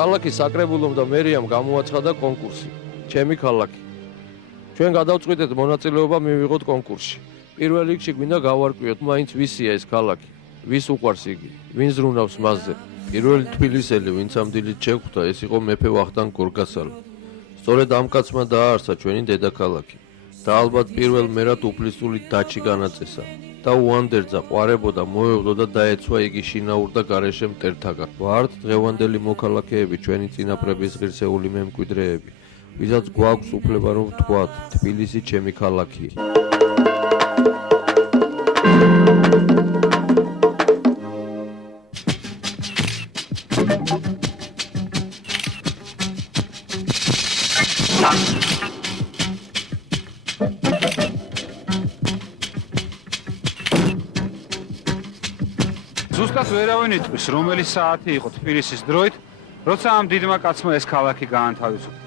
ქალაქის საკრებულომ და მერიამ გამოაცხადა კონკურსი. ჩემი ქალაქი. ჩვენ გადავწყვიტეთ მონაწილეობა მივიღოთ კონკურსში. პირველ რიგში გვინდა გავარკვიოთ, მაინც ვისია ეს ქალაქი, ვის უყვარს იგი, ვინ ზრუნავს მასზე. პირველი თბილისელი, ვინც ამ დილით შეხვდა, ეს იყო მეფე ვახტანგ გორგასალი. სწორედ ამ კაცმა დააარსა ჩვენი დედაქალაქი და ალბათ პირველ მერად უფლისწული დაჩი განაწესა. და უანდერძა, ყვარებოდა, მოევლო და დაეცვა იგი შინაურ და გარეშე მტერთაგან. ვართ დღევანდელი მოქალაქეები, ჩვენი წინაპრების ღირსეული მემკვიდრეები, ვისაც გვაქვს უფლება რომ ვთქვათ, თბილისი ჩემი ქალაქია. ზუსტად ვერავინ იტყვის, რომელი საათი იყო თბილისის დროით, როცა ამ დიდმა კაცმა ეს ქალაქი გაანთავისუფლა.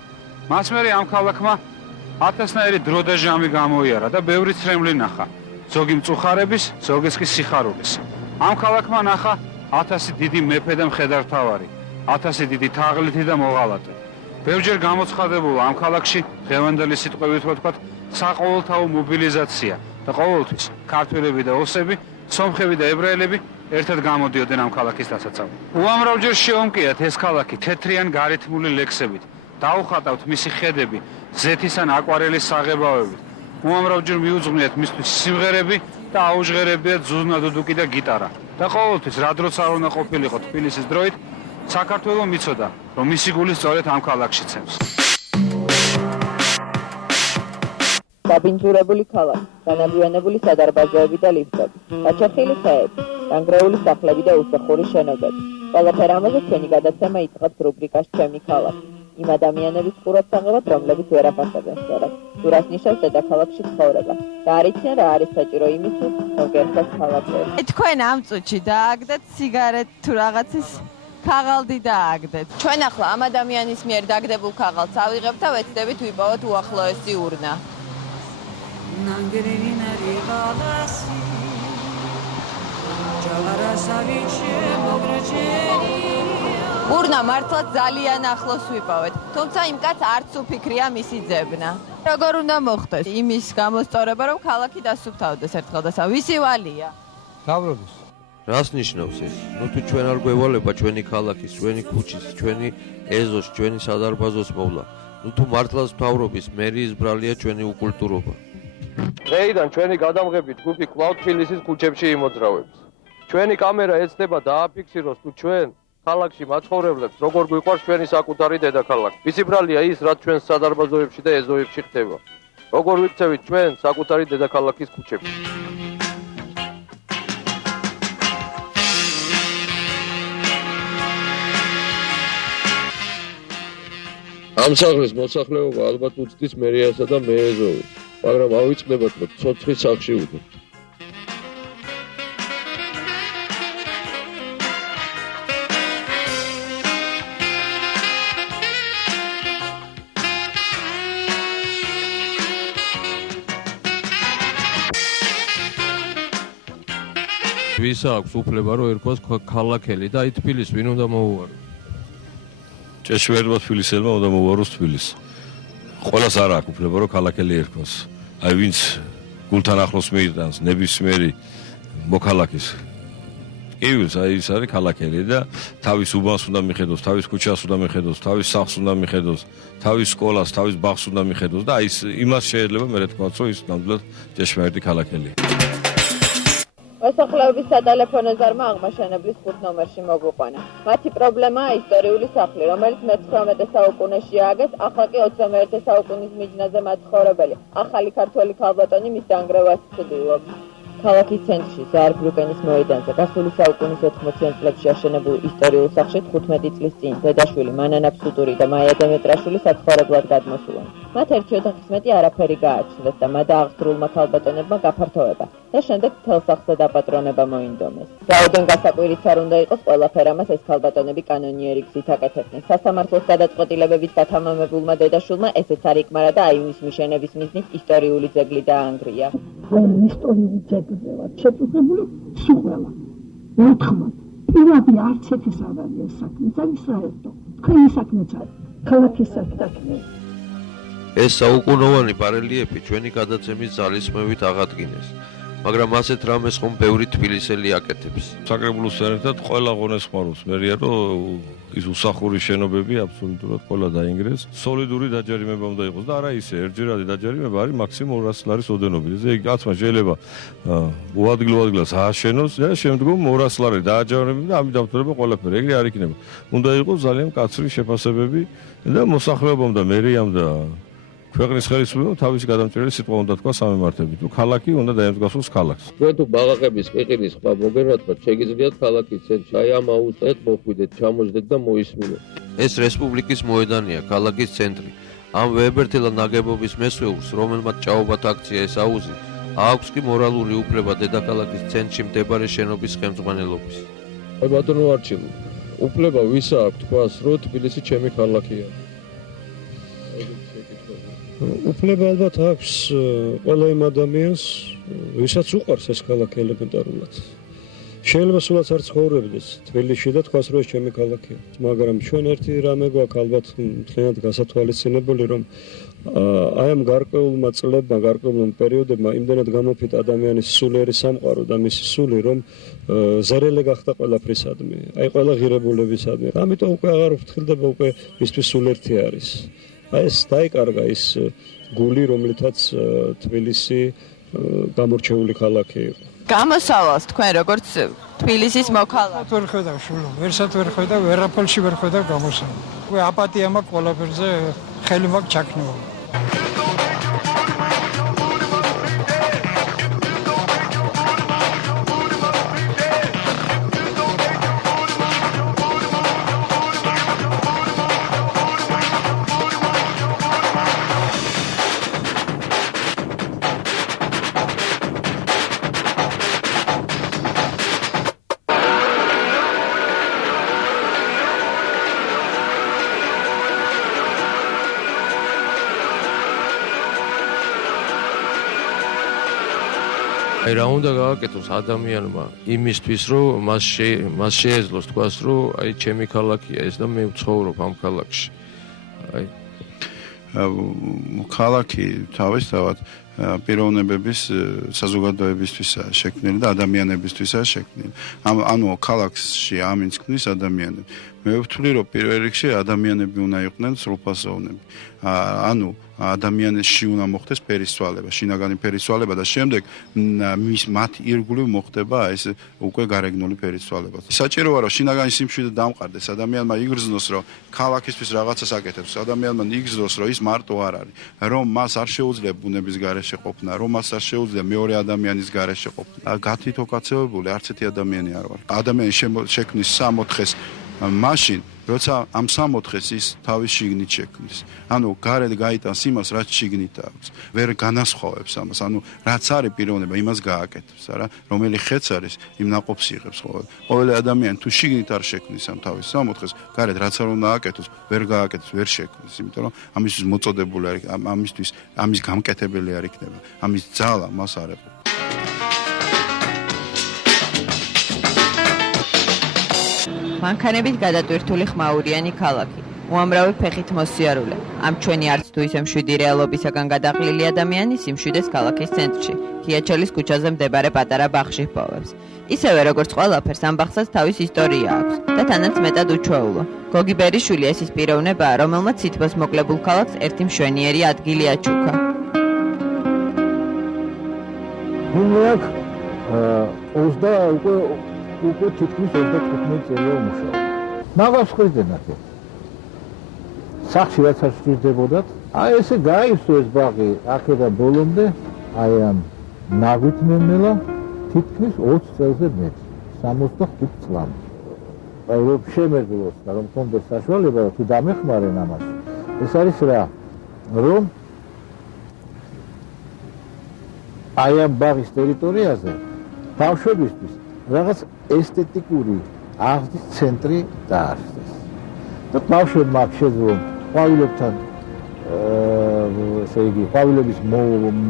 მას მერე ამ ქალაქმა ათასნაირი დრო და ჟამი გამოიარა და ბევრი ცრემლი ნახა, ზოგი მწუხარების, ზოგის კი სიხარულის. ამ ქალაქმა ნახა 1000 დიდი მეფე და მხედართმთავარი, 1000 დიდი თაღლითი და მოღალატე. ბევრჯერ გამოცხადებულა ამ ქალაქში დღევანდელი სიტყვებით ვთქვათ, საყოველთაო მობილიზაცია და ყოველთვის ქართველები და ოსები, სომხები და ებრაელები ერთად გამოდიოდნენ ამ ქალაქის დასაცავად. უამრავჯერ შეომკიათ ეს ქალაქი თეთრიან გარითმული ლექსებით, დაუხატავთ მისი ხედები, ზეთის ან აკვარელის საღებავებით. უამრავჯერ მიუძღვნიათ მისთვის სიმღერები და აუჟღერებიათ ზუზნა დუდუკი და გიტარა. და ყოველთვის რა დროც არ უნდა ყოფილიყო თბილისის დროით, საქართველო მიცოდა, რომ მისი გული სწორედ ამ ქალაქში ცემს. დაბინძურებული ქალაქი, განაგვიანებული სადარბაზოები და ლიფტები, გაჩეხილი ხეები, დანგრეული სახლები და უსახური შენობები. ყველაფერ ამაზე ჩვენი გადაცემა იწყებს რუბრიკას ჩემი ქალაქი. იმ ადამიანების ყურადღებად, რომლებიც ვერ აფასებენ სწორად. თუ რას ნიშნავს დედაქალაქში ცხოვრება და არიციან რა არის საჭირო იმისთვის, რომ გერცას ქალაქები. თქვენ ამ წუთში დააგდეთ სიგარეტ თუ რაღაცის ქაღალდი დააგდეთ. ჩვენ ახლა ამ ადამიანის მიერ დაგდებულ ქაღალდს ავიღებთ და ვეცდებით ვიპოვოთ უახლოესი ურნა. ურნა მართლაც ძალიან ახლოს ვიპოვეთ, თუმცა იმ კაცს არც უფიქრია მისი ძებნა. როგორ უნდა მოხდეს იმის გამოსწორება, რომ ქალაქი დასუფთავდეს ერთხელ და ვისი ვალია? მთავრობის. რას ნიშნავს ეს? ნუ თუ ჩვენ არ გვევალება ჩვენი ქალაქის, ჩვენი ქუჩის, ჩვენი ეზოს, ჩვენი სადარბაზოს მოვლა. ნუ თუ მართლაც მთავრობის, მერიის ბრალია ჩვენი უკულტურობა. დღეიდან ჩვენი გადამღებით ჯგუფი კვლავ თბილისის ქუჩებში იმოძრავებს. ჩვენი კამერა ეცდება დააფიქსიროს თუ ჩვენ ქალაქში მაცხოვრებლებს როგორ გვიყვარს ჩვენი საკუთარი დედაქალაქი. მისი ბრალია ის, რაც ჩვენ სადარბაზოებში და ეზოებში ხდება. როგორ ვიქცევით ჩვენ საკუთარი დედაქალაქის ქუჩებში. ამ სახლის მოსახლეობა ალბათ უცდის მერიასა და მეეზოვებს, მაგრამ ავიწყდებათ რომ ცოცხლის სახში უდოთ. ვის აქვს უფლება რომ ერქვას ქალაქელი და აი თბილის ვინ უნდა მოუარო? ჭეშმარიტმა თბილისელმა უნდა მოუაროს თბილისს. ყველას არ აქვს უფლება რომ ქალაქელი ერქვას. აი ვინც გულთან ახლოს მიიტანს ნებისმიერი მოქალაქის კივილს, აი ის არის ქალაქელი და თავის უბანს უნდა მიხედოს, თავის ქუჩას უნდა მიხედოს, თავის სახლს უნდა მიხედოს, თავის სკოლას, თავის ბაღს უნდა მიხედოს და აი იმას შეიძლება მე თქვაც რომ ის ნამდვილად ჭეშმარიტი ქალაქელია. მოსახლეობის სატელეფონო ზარმა აღმაშენებლის 5 ნომერში მოგვიყვანა. მათი პრობლემაა ისტორიული სახლი, რომელიც მე-19 საუკუნეში ააგეს, ახლა კი 21 საუკუნის მიჯნაზე მაცხოვრებელი. ახალი ქართველი ქალბატონი მის დანგრევას ცდილობს. ქალაქის ცენტრში, ზაარ-ბრუკენის მოედანზე, გასული საუკუნის 80-იან წლებში აშენებულ ისტორიულ სახლში 15 წლის წინ დედაშვილი მანანა ფსუტური და მაია დემეტრაშვილი საცხოვრებლად გადმოსულან. მათ ერთი ოთახის მეტი არაფერი გააჩნდათ და მათ აღსრულმა ქალბატონებმა გაფართოება და შემდეგ მთელ სახლზე დაპატრონება მოინდომეს. რაოდენ გასაკვირიც არ უნდა იყოს, ყველაფერ ამას ეს ქალბატონები კანონიერი გზით აკეთებდნენ. სასამართლოს გადაწყვეტილებებით გათამამებულმა დედაშვილმა ესეც არ იკმარა და აი მის მიშენების მიზნით ისტორიული ძეგლი დაანგრია. ისტორიული ძეგლი შეწუხებული სულ ყველა. უთხრობ პირადი არც ერთის არ არის საქმე, არის საერთო. თქვენი საქმეც არის, ქალაქის საქმე. ეს საუკუნოვანი ბარელიეფი ჩვენი გადაცემის ძალისხმევით აღადგინეს, მაგრამ ასეთ რამეს ხომ ბევრი თბილისელი აკეთებს. საკრებულოს ერთად ყველა ღონესხმარობს მერია, რომ ის უსახური შენობები აბსოლუტურად ყველა დაინგრეს. სოლიდური დაჯერიმება უნდა იყოს და არა ისე ერთჯერადი დაჯერიმება არის მაქსიმუმ 200 ლარის ოდენობით. ესე იგი კაცმა შეიძლება უადგილო-ადგილას ააშენოს და შემდგომ 200 ლარი დააჯერიმება და ამით დამთავრდება ყველაფერი. ეგრე არ იქნება. უნდა იყოს ძალიან კაცრი შეფასებები და მოსახლეობამ და მერიამ და ქვეყნის ხელისუფლებამ თავისი გადამჭრელი სიტყვა უნდა თქვა სამემართებით. თუ ქალაქი უნდა დაემსგავსოს ქალაქს. ჩვენ თუ ბაღაკების ყიყილის ხმა მოგერმატებთ, შეგიძლიათ ქალაქის ცენტრში აი ამ აუზეთ, მოხვიდეთ, ჩამოждეთ და მოისმინეთ. ეს რესპუბლიკის მოედანია, ქალაქის ცენტრი. ამ ვებერთელა ნაგებობის მესვეურს, რომელმაც ჭაობათ აქცია ეს აუზი, აქვს კი მორალური უფლება დედაქალაქის ცენტრში მდებარე შენობის ხელმძღვანელობის. აი ბატონო არჩილო, უფლება ვისა აქვს თქვას, რომ თბილისი ჩემი ქალაქია. უფლება ალბათ აქვს ყველა იმ ადამიანს, ვისაც უყვარს ეს ქალაქი ელემენტარულად. შეიძლება სულაც არ ცხოვრობდეს თბილისში და თქვას, რომ ეს ჩემი ქალაქია. მაგრამ ჩვენ ერთი რამე გვაქვს ალბათ მთლიანად გასათვალისწინებული, რომ აი ამ გარკვეულმა წლებმა, გარკვეულმა პერიოდებმა იმდენად გამოფით ადამიანის სულიერი სამყარო და მისი სული, რომ ზერელე გახდა ყველაფრისადმი. აი ყველა ღირებულებისადმი. ამიტომ უკვე აღარ ვფრთხილდება, უკვე მისთვის სულერთი არის. აი ეს დაიკარგა ის გული, რომლითაც თბილისი გამორჩეული ქალაქი იყო. გამოსავალს თქვენ როგორც თბილისის მოქალაქე. ვერ ხედავ შულო, ვერსად ვერ ხედავ, ვერაფერში ვერ ხედავ გამოსავალს. უკვე აპათია მაქვს ყველაფერზე, ხელი მაქვს ჩაქნევა. აი რა უნდა გააკეთოს ადამიანმა იმისთვის, რომ მას შეეძლოს თქვას, რომ აი ჩემი ქალაქია ეს და მე ვცხოვრობ ამ ქალაქში. აი ქალაქი თავისთავად პიროვნებების საზოგადოებისთვისაა შექმნილი და ადამიანებისთვისაა შექმნილი. ანუ ქალაქში ამინც ქმნის ადამიანები. მე ვთვლი, რომ პირველ რიგში ადამიანები უნდა იყვნენ სრულფასოვნები. ანუ ადამიანებში უნდა მოხდეს ფერისცვალება, შინაგანი ფერისცვალება და შემდეგ მათ ირგვლივ მოხდება ეს უკვე გარეგნული ფერისცვალება. საჭიროა რომ შინაგანი სიმშვიდე დამყარდეს, ადამიანმა იგრძნოს, რომ ქალაქისთვის რაღაცას აკეთებს, ადამიანმა იგრძნოს, რომ ის მარტო არ არის, რომ მას არ შეუძლია ბუნების გარეშე ყოფნა, რომ მას არ შეუძლია მეორე ადამიანის გარეშე ყოფნა. გათვითოკაცებული არც ერთი ადამიანი არ ვარ. ადამიანი შექმნის 60-ს მაშინ როცა ამ 60-ს ის თავის შიგნით შექმნის. ანუ გარეთ გაიტანს იმას, რაც შიგნით აქვს. ვერ განასხვავებს ამას. ანუ რაც არის პიროვნება, იმას გააკეთებს, არა? რომელი ხეც არის, იმ ნაყოფს იღებს ყოველ. ყოველი ადამიანი თუ შიგნით არ შექმნის ამ თავის 60-ს, გარეთ რაც არ უნდა აკეთოს, ვერ გააკეთებს, ვერ შექმნის, იმიტომ რომ ამისთვის მოწოდებული არის, ამისთვის ამის გამკეთებელი არ იქნება. ამის ძალა მას არ ეყო. მანქანებით გადატვირთული ხმაურიანი ქალაქი. უამრავი ფეხით მოსიარულე. ამ ჩვენი არც თუ ისე მშვიდი რეალობისაგან გადაღლილი ადამიანი სიმშვიდეს ქალაქის ცენტრში, ქიაჩელის ქუჩაზე მდებარე პატარა ბაღში ჰპოვებს. ისევე როგორც ყველაფერს ამ ბაღსაც თავის ისტორია აქვს და თანაც მეტად უჩვეულო. გოგი ბერიშვილი ეს ის პიროვნებაა, რომელმაც სითბოს მოკლებულ ქალაქს ერთი მშვენიერი ადგილი აჩუქა. უკვე თითქმის 25 წელია უმუშაობ. მაგას ხვიდენათ. სახში რაც არ სჭირდებოდათ, აი ესე გაივსო ეს ბაღი აქედან ბოლომდე, აი ამ ნაგვით მემელა თითქმის 20 წელზე მეტ, 65 წლამდე. აი რომ შემეძლოს და რომ კონდეს საშუალება თუ დამეხმარენ ამას. ეს არის რა, რომ აი ამ ბაღის ტერიტორიაზე ბავშვებისთვის რაღაც ესთეტიკური აღზრდის ცენტრი დაარსდეს. და ბავშვებმა შეძლონ ყვავილებთან ესე იგი ყვავილების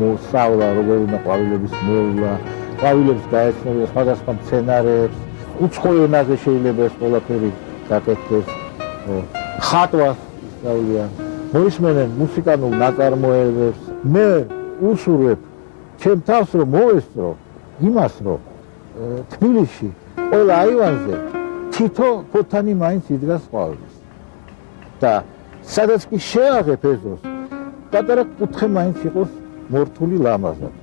მოსავლა, როგორ უნდა ყვავილების მოვლა, ყვავილებს გაეცნებიან სხვადასხვა მცენარეებს, უცხო ენაზე შეიძლება ეს ყველაფერი გაკეთდეს. ხატვას ისწავლიან. მოისმენენ მუსიკალურ ნაწარმოებებს. მე უსურვებ ჩემ თავს რომ მოვესწრო იმას რომ თბილისში ყველა აივანზე თითო ფოთანი მაინც იდგას ყვავილის. და სადაც კი შეაღებ ეს დროს პატარა კუთხე მაინც იყოს მორთული ლამაზად.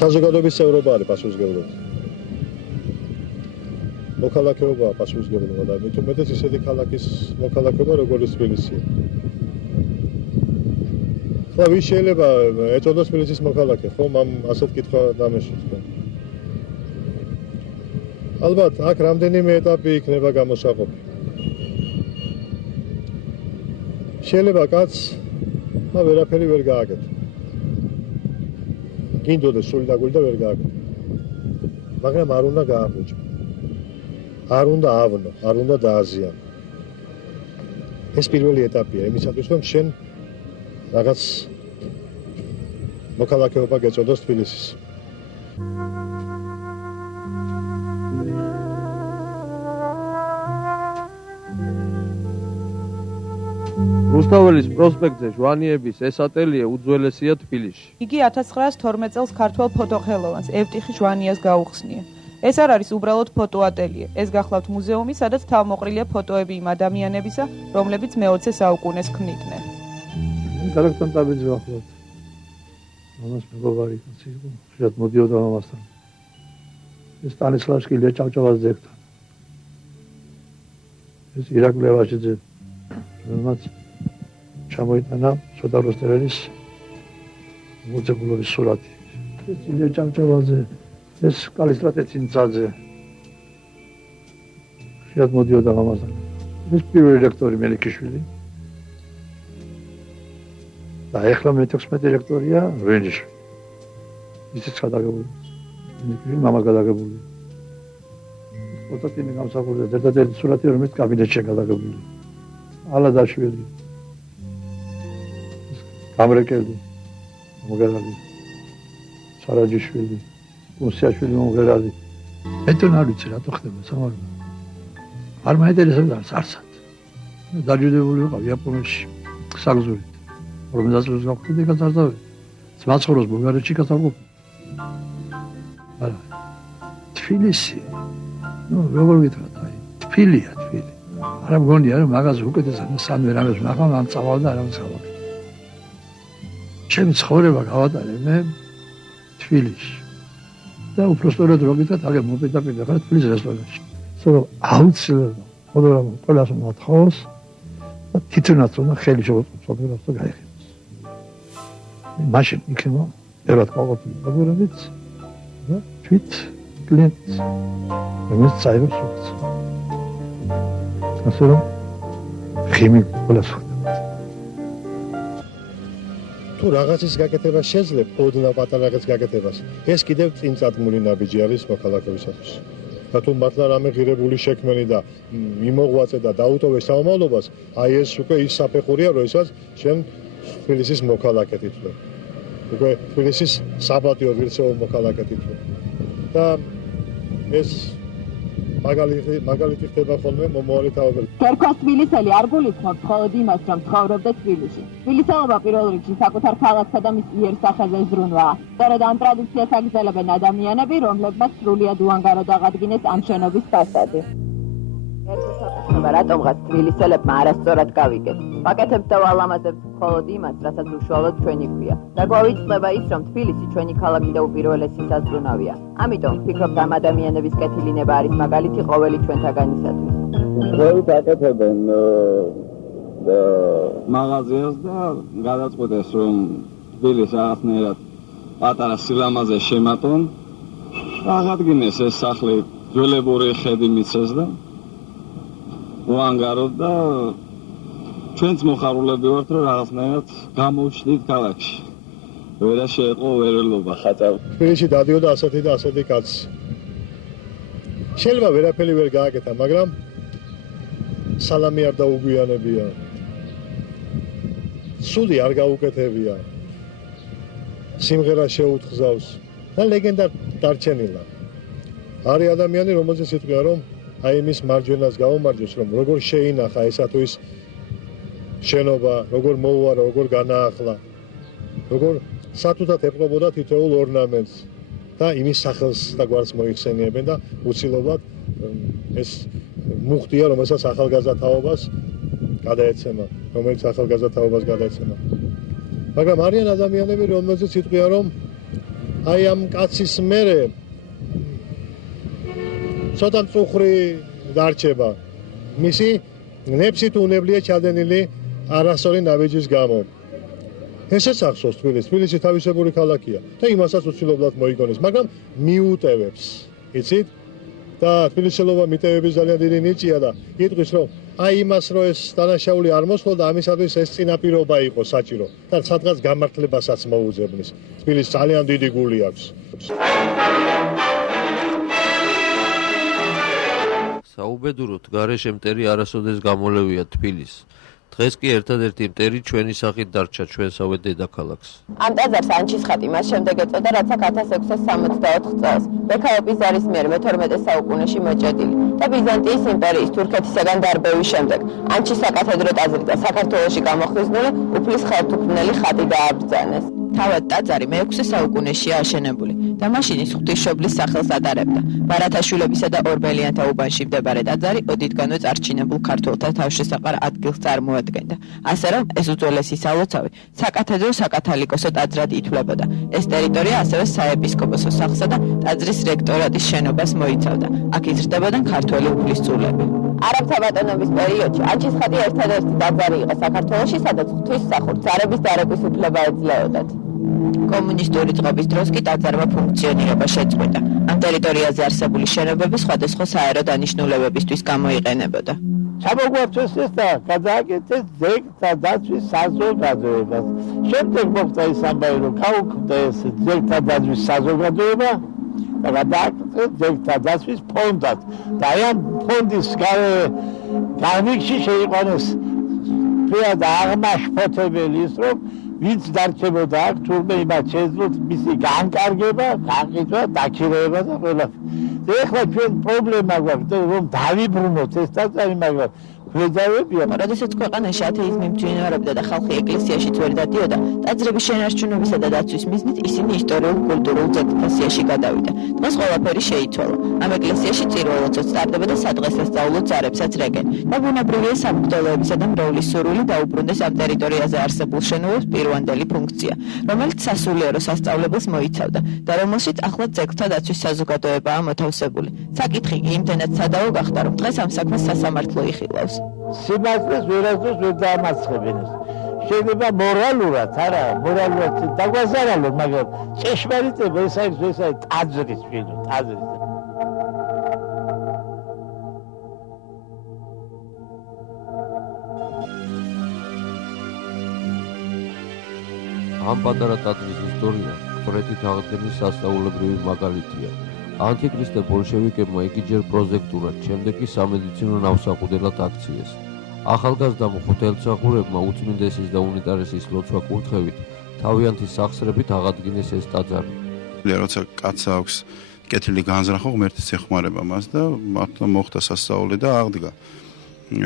საზოგადოების წევრობა არის პასუხისმგებლობა. მოქალაქეობაა პასუხისმგებლობა და მით უმეტეს ისეთი ქალაქის მოქალაქეობა როგორც თბილისია. ხო, ვის შეიძლება ეწოდოს თბილისის მოქალაქე, ხომ ამ ასეთ კითხვა დამეშით. ალბათ აქ რამდენიმე ეტაპი იქნება გამოსაყოფი. შეიძლება კაცს ვერაფერი ვერ გააკეთო. გინდოდეს სული დაგვირდა ვერ გააკეთო. მაგრამ არ უნდა გააღვიჭო. არ უნდა ავნო, არ უნდა დააზიანო. ეს პირველი ეტაპია იმისათვის, რომ შენ რაღაც მოქალაქეობა გეწოდოს თბილისის. რუსთაველის პროსპექტზე ჟვანიების ეს ატელიე უძველესია თბილისში. იგი 1912 წელს ქართველ ფოტოხელოვანს ევტიხი ჟვანიას გაუხსნია. ეს არ არის უბრალოდ ფოტოატელიე, ეს გახლავთ მუზეუმი, სადაც თავმოყრილია ფოტოები იმ ადამიანებისა, რომლებიც მე-20 საუკუნეს ქმნიდნენ. გარაკთან ტაბიძე ახლავთ. მამას მეგობარი კაცი იყო, ხშირად მოდიოდა მამასთან. ეს სტანისლავსკი ლია ჭავჭავას ძეგლთან. ეს ირაკლი აბაშიძე, რომელმაც ჩამოიტანა ცოტა როსტეველის მოძებულობის სურათი. ეს ლია ჭავჭავაძე, ეს კალისტრატე ცინცაძე. ხშირად მოდიოდა მამასთან. ეს პირველი რექტორი მელიქიშვილი. და ეხლა მე-16 რექტორია რენჯიშვილი. ისიც გადაგებული. მელიქიშვილი მამა გადაგებული. ფოტოთინი გამსახურდა ერთადერთი სურათი რომელიც კაბინეტში გადაგებული. ალადაშვილი. გამრეკელი. მოგერალი. სარაჯიშვილი. უსიაშვილი მომღერალი. ეთონ არ ვიცი რატო ხდება სამარმა. არ მაინტერესებდა არსად. დაჯილდოვებული ვიყავ იაპონიაში საგზურით. 50 წელს გავხდები გაზარდავი. ძმაცხოვროს ბულგარეთში გასაგობ. არა. თბილისი. როგორ გითხრათ აი, თბილია, თბილი. არა მგონია რომ მაგაზე უკეთესად სამი რამეს ნახავ ამ წავალ და არავის გავაკეთე. ჩემი ცხოვრება გავატარე მე თბილისში. და უბრალოდ რო გითხრათ აგერ მოპედაპირდა ხარ თბილისის რესტორანში. სულ აუცილებლად ყველამ ყველას მოთხოვს და თვითონაც უნდა ხელი შეუწყოს და გაიხილოს. მაშინ იქნება ერთად ყოველთვის პროგრამით და თვით კლიენტს რომელიც საერთოდ სულს. ასე რომ ხიმი ყველას თუ რაღაცის გაკეთება შეძლებ, ოდნავ პატარა რაღაც გაკეთებას. ეს კიდევ წინ წადგმული ნაბიჯი არის მოქალაქეებისათვის. და თუ მართლა რამე ღირებული შექმენი და იმოღვაწე და დაუტოვე საომავლობას, აი ეს უკვე ის საფეხურია, როდესაც შენ თბილისის მოქალაქე თვითონ. უკვე თბილისის საპატიო ვირცეულ მოქალაქე თვითონ. და ეს მაგალითი ხდება ხოლმე მომავალი თავებელი. თერქოს თბილისელი არ გულისხმობს მხოლოდ იმას, რომ ცხოვრობდა თბილისში. თბილისელობა პირველ რიგში საკუთარ ქალაქსა და მის იერსახეზე ზრუნვაა. სწორედ ამ ტრადიციას აგრძელებენ ადამიანები, რომლებმაც სრულიად უანგარო დაღადგინეს ამ შენობის ფასადი. რატომღაც თბილისელებმა არასწორად გავიგეთ. ვაკეთებთ და ვალამაზებთ მხოლოდ იმას, რასაც უშუალოდ ჩვენი გვია. და გვავიწყდება ის, რომ თბილისი ჩვენი ქალაქი და უპირველესი საზრუნავია. ამიტომ ვფიქრობთ ამ ადამიანების კეთილინება არის მაგალითი ყოველი ჩვენთაგანისათვის. უბრალოდ აკეთებენ მაღაზიას და გადაწყვეტეს, რომ თბილისს რაღაცნაირად პატარა სილამაზე შემატონ. აღადგინეს ეს სახლი, ძველებური ხედი მიცეს და უანგაროდ და ჩვენც მოხარულები ვართ, რომ რაღაცნაირად გამოვჩნდით ქალაქში. ვერა შეეყო ვერელობა ხატა. თბილისში დადიოდა ასეთი და ასეთი კაცი. შეიძლება ვერაფერი ვერ გააკეთა, მაგრამ სალამი არ დაუგვიანებია. სული არ გაუკეთებია. სიმღერა შეუთხზავს და ლეგენდა დარჩენილა. არის ადამიანი, რომელზეც იტყვია, რომ აი იმის მარჯვენას გაუმარჯოს, რომ როგორ შეინახა ესა თუ ის შენობა, როგორ მოუარა, როგორ განაახლა, როგორ სათუთად ეპყრობოდა თითოეულ ორნამენტს და იმის სახელს და გვარს მოიხსენიებენ და უცილობლად ეს მუხტია, რომელსაც ახალგაზრდა თაობას გადაეცემა, რომელიც ახალგაზრდა თაობას გადაეცემა. მაგრამ არიან ადამიანები, რომელზეც იტყვია, რომ აი ამ კაცის მერე ცოტა მწუხრი დარჩება. მისი ნეფსი თუ უნებლიე ჩადენილი არასწორი ნაბიჯის გამო. ესეც ახსოვს თბილისს. თბილისი თავისებური ქალაქია და იმასაც უცილობლად მოიგონეს, მაგრამ მიუტევებს, იცით? და თბილისელობა მიტევების ძალიან დიდი ნიჭია და იტყვის, რომ აი იმას რო ეს დანაშაული არ მოსვლოდა, ამისათვის ეს წინაპირობა იყო საჭირო და სადღაც გამართლებასაც მოუძებნის. თბილისს ძალიან დიდი გული აქვს. საუბედუროთ, გარეშე მტერი არასოდეს გამოლევია თბილისს. დღეს კი ერთადერთი მტერი ჩვენი სახით დარჩა ჩვენსავე დედაქალაქს. ამ ტაძარს ანჩისხატი მას შემდეგ ეწოდა, რაც აქ 1664 წელს ბექაოპის ზარის მიერ მე-12 საუკუნეში მოჭედილი და ბიზანტიის იმპერიის თურქეთისაგან დარბევის შემდეგ ანჩის საკათედრო ტაძრი და საქართველოში გამოხიზნული უფლის ხელთუქმნელი ხატი დააბრძანეს. თავად ტაძარი მე-6 საუკუნეშია აშენებული და მაშინ ის ღვთისმშობლის სახელს ატარებდა. ბარათაშვილებისა და ორბელიანთა უბანში მდებარე ტაძარი ოდითგანვე წარჩინებულ ქართველთა თავშესაყარ ადგილს წარმოადგენდა. ასე რომ ეს უძველესი სალოცავი საკათედრო საკათალიკოსო ტაძრად ითვლებოდა. ეს ტერიტორია ასევე საეპისკოპოსო სახლსა და ტაძრის რექტორატის შენობას მოიცავდა. აქ იზრდებოდნენ ქართველი უფლისწულები. არაბთა ბატონობის პერიოდში ანჩისხატი ერთადერთი ტაძარი იყო საქართველოში, სადაც ღვთისმსახურს ძარების დარეკვის უფლება ეძლეოდათ. კომუნისტური წყობის დროს კი ტაძარმა ფუნქციონირება შეწყვიტა. ამ ტერიტორიაზე არსებული შენობები სხვადასხვა საერო დანიშნულებებისთვის გამოიყენებოდა. ჩამოგვარჩეს ეს და გადააკეთეს ძეგლთა დაცვის საზოგადოებას. შემდეგ მოხდა ის ამბავი, რომ გაუქმდა ეს ძეგლთა დაცვის საზოგადოება და გადააკეთეს ძეგლთა დაცვის ფონდად. და ამ ფონდის განვიხში შეიყვანეს ფრიად აღმაშფოთებელი ის, რომ ვინც დარჩებოდა აქ, თურმე იმათ შეძლოთ მისი განკარგება, განყიდვა, დაქირავება და ყველაფერი. ეხლა ჩვენ პრობლემა გვაქვს, რომ დავიბრუნოთ ეს ტაძარი, მაგრამ გვეძავებია. როდესაც ქვეყანაში ათეიზმი მიმდინარეობდა და ხალხი ეკლესიაშიც ვერ დადიოდა, ტაძრების შენარჩუნებისა და დაცვის მიზნით ისინი ისტორიულ-კულტურულ ძეგლთა სიაში გადავიდა. დღეს ყველაფერი შეიცვალა. ამ ეკლესიაში წირველოცაც ტარდებოდა სადღესასწაულო ძარებსაც რეგენ და ბუნებრივია სამღვდელოებისა და მრევლის სურვილი დაუბრუნდეს ამ ტერიტორიაზე არსებულ შენობებს პირვანდელი ფუნქცია, რომელიც სასულიერო სასწავლებელს მოიცავდა და რომელშიც ახლად ძეგლთა დაცვის საზოგადოებაა მოთავსებული. საკითხი იმდენად სადავო გახდა, რომ დღეს ამ საქმეს სასამართლო იხილავს. სიმართლეს ვერასდროს ვერ დაამარცხებენ ეს. შეიძლება მორალურად, არა, მორალურად დაგვაზარალო, მაგრამ ჭეშმარიტება ეს არის ტაძრის ფილო, ტაძრის. ამ პატარა ტაძრის ისტორია ხრეთით აღდგენის სასწაულებრივი მაგალითია. ანტიქრისტე ბოლშევიკებმა იგი ჯერ პროზექტურად, შემდეგ კი სამედიცინო ნავსაყუდელად აქციეს. ახალგაზრდა ღვთელმსახურებმა უწმინდესის და უნიტარესის ლოცვა კურთხევით თავიანთი სახსრებით აღადგინეს ეს ტაძარი. როცა კაცს აქვს კეთილი განზრახო, ღმერთიც ეხმარება მას და მართლა მოხდა სასწაული და აღდგა.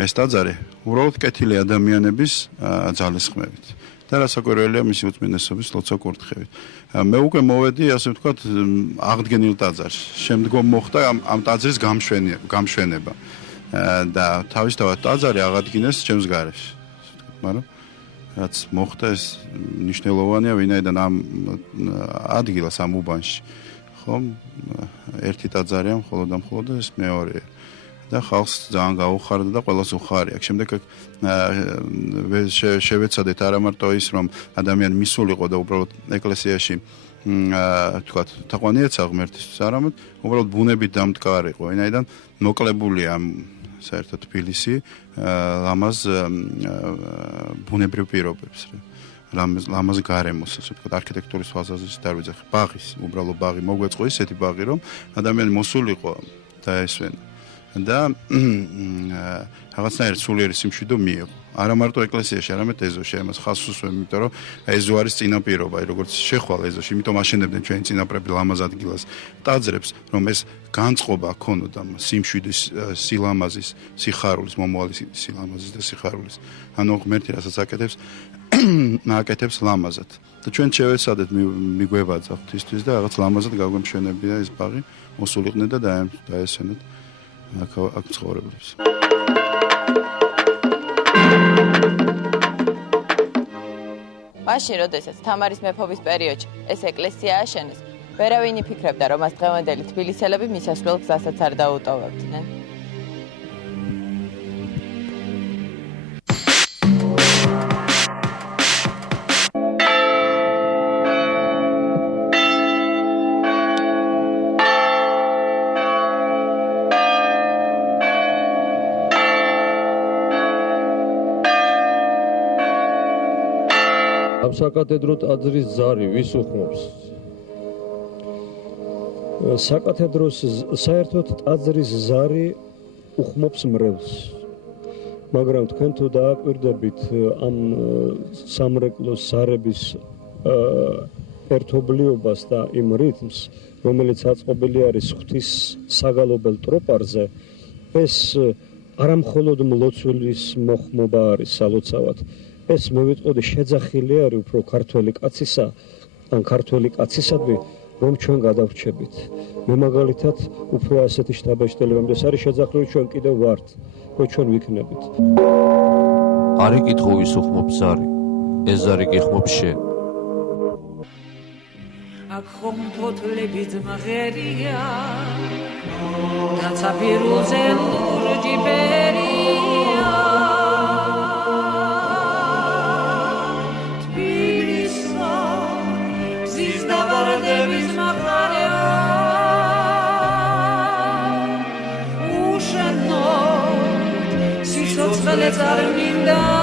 ეს ტაძარი უბრალოდ კეთილი ადამიანების ძალისხმევით. და რასაკვირველია მისი უწმინდესობის ლოცვა კურთხევით. მე უკვე მოვედი, ასე ვთქვათ, აღდგენილ ტაძარში. შემდგომ მოხდა ამ ტაძრის გამშვენება. და თავისთავად ტაძარი აღადგინეს ჩემს გარეშე. მაგრამ რაც მოხდა ეს მნიშვნელოვანია, ვინაიდან ამ ადგილას ამ უბანში, ხომ, ერთი ტაძარია, მხოლოდ ეს მეორეა. და ხალხს ძალიან გაუხარდა და ყველას უხარი აქვს. შემდეგ შევეცადეთ არა მარტო ის, რომ ადამიანი მისულიყო და უბრალოდ ეკლესიაში თქვათ, თაყვანიეცა ღმერთისთვის, არამედ უბრალოდ ბუნებით დამდგარიყო. ვინაიდან მოკლებულია საერთოდ თბილისი ლამაზ ბუნებრივ პირობებს, ლამაზ გარემოს, ასე ვთქვათ, არქიტექტურის თვალსაზრისით არ ვიძახი. ბაღის, უბრალოდ ბაღი მოგვეწყო ისეთი ბაღი, რომ ადამიანი მოსულიყო და ესვენა. და რაღაცნაირად სულიერი სიმშვიდო მიიღო. არა მარტო ეკლესიაში, არამედ ეზოში, ამას ხაზს უსვენ, იმიტომ რომ ეზო არის წინაპირობა, როგორც შეხვალ ეზოში, იმიტომ აშენებდნენ ჩვენი წინაპრები ლამაზ ადგილას ტაძრებს, რომ ეს განწყობა ქონოდა სიმშვიდის, სილამაზის, სიხარულის, მომავალი სილამაზის და სიხარულის. ანუ ღმერთი რასაც აკეთებს, აკეთებს ლამაზად. და ჩვენ შევეცადეთ მიგვებაძა ღვთისთვის და რაღაც ლამაზად გაგვემშვენებია ეს ბაღი, მოსულიყვნენ და დაესვენეთ აქ ცხოვრებლებს. მაშინ, როდესაც თამარის მეფობის პერიოდში ეს ეკლესია ააშენეს, ვერავინ იფიქრებდა, რომ მას დღევანდელი თბილისელები მისასვლელ გზასაც არ დაუტოვებდნენ. ამ საკათედრო ტაძრის ზარი ვის უხმობს? საკათედროს საერთოდ ტაძრის ზარი უხმობს მრევლს. მაგრამ თქვენ თუ დააკვირდებით ამ სამრეკლოს ზარების ერთობლიობას და იმ რიტმს, რომელიც აწყობილი არის ღვთის საგალობელ ტროპარზე, ეს არამხოლოდ მლოცველის მოხმობა არის სალოცავად. ეს მე ვიტყოდი შეძახილი არის უფრო ქართველი კაცისა, ან ქართველი კაცისადმი, რომ ჩვენ გადავრჩებით. მე მაგალითად უფრო ასეთი შთაბეჭდილებამდე არის შეძახილი, ჩვენ კიდევ ვართ, რომ ჩვენ ვიქნებით. არ იკითხო ვის უხმობს ზარი, ეს ზარი გიხმობს შენ. აქ ხომ თოთლები ძმაღერია, რაცა პირუზე ლურჯი ბერია. Let's